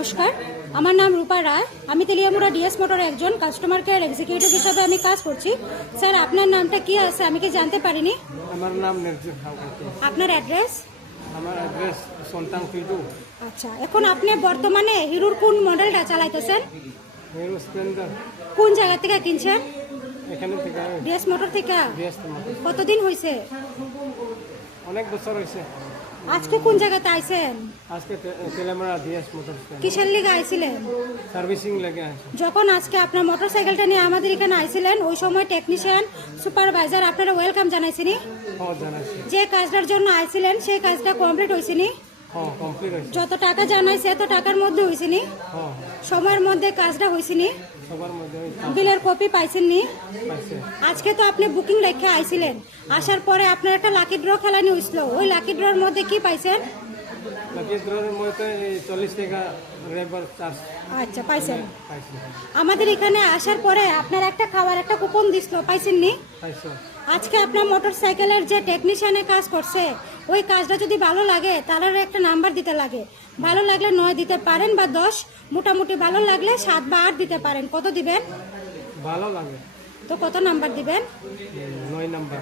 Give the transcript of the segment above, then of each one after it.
নমস্কার, আমার নাম রূপা রায়। আমি তেলিয়ামুড়া ডিএস মোটর একজন কাস্টমার কেয়ার এক্সিকিউটিভ হিসাবে আমি কাজ করছি। স্যার, আপনার নামটা কি আছে আমি কি জানতে পারিনি? আমার নাম নির্জুল হাওয়াতে। আপনার অ্যাড্রেস? আমার অ্যাড্রেস সন্তান ফিডু। আচ্ছা, এখন আপনি বর্তমানে হিরোর কোন মডেলটা চালাইতেছেন? Hero Splendor. কোন জায়গা থেকে কিনছেন? এখানে থেকে ডিএস মোটর থেকে। DS motor. কতদিন হয়েছে? অনেক বছর হয়েছে। আজকে কোন জায়গাতে আইছেন? আজকে তেলেমারা ডিএস মোটর কিসের লিগে আইছিলেন? সার্ভিসিং লেগে আছে। যখন আজকে আপনার মোটরসাইকেলটা নিয়ে আমাদের এখানে আইছিলেন, ওই সময় টেকনিশিয়ান সুপারভাইজার আপনারা ওয়েলকাম জানাইছিনি? হ্যাঁ, জানাইছি। যে কাজটার জন্য আইছিলেন সেই কাজটা কমপ্লিট হয়েছিনি? হ্যাঁ, কমপ্লিট হয়েছে। যত টাকা জানাইছে এত টাকার মধ্যে হয়েছিনি? হ্যাঁ, সময়ের মধ্যে কাজটা হয়েছিনি? সবার মধ্যে বিলের কপি পাইছেননি? পাইছে। আজকে তো আপনি বুকিং রেখে আইছিলেন, আসার পরে আপনার একটা লাকি ড্র খেলানি হয়েছিল। ওই লাকি ড্রর মধ্যে কি পাইছেন? লাকি ড্রর মধ্যে 40 টাকা লেবার চার্জ আচ্ছা, পাইছেন। পাইছে। আমাদের এখানে আসার পরে আপনার একটা খাওয়ার একটা কুপন দিছিল, পাইছেননি? পাইছে। আজকে আপনার মোটরসাইকেলের যে টেকনিশিয়ানে কাজ করছে, ওই কাজটা যদি ভালো লাগে তাহলে একটা নাম্বার দিতে লাগে। ভালো লাগলে 9 দিতে পারেন বা 10, মোটামুটি ভালো লাগলে 7 বা 8 দিতে পারেন। কত দিবেন? ভালো লাগে তো কত নাম্বার দিবেন? 9 নাম্বার।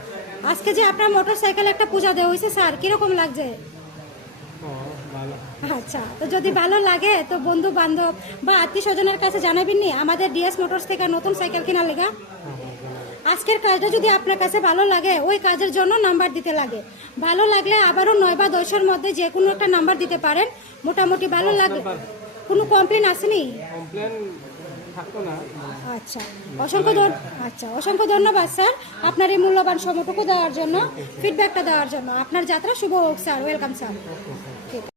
আজকে যে আপনার মোটরসাইকেল একটা পূজা দেওয়া হয়েছে স্যার, কিরকম লাগছে? হ্যাঁ, ভালো। আচ্ছা, তো যদি ভালো লাগে তো বন্ধু বান্ধব বা আত্মীয় স্বজনের কাছে জানাবেননি আমাদের ডিএস মোটরস থেকে নতুন সাইকেল কেনার লেগা। আজকের কাজটা যদি আপনার কাছে ভালো লাগে ওই কাজের জন্য নাম্বার দিতে লাগে। ভালো লাগলে আবারও 9 বা 10-এর মধ্যে যে কোনো একটা নাম্বার দিতে পারেন। মোটামুটি ভালো লাগে। কোনো কমপ্লেন আসেনি? কমপ্লেন থাকতো না। আচ্ছা, অসংখ্য ধন্যবাদ স্যার আপনার এই মূল্যবান সময়টুকু দেওয়ার জন্য, ফিডব্যাকটা দেওয়ার জন্য। আপনার যাত্রা শুভ হোক স্যার। Welcome sir. ঠিক আছে।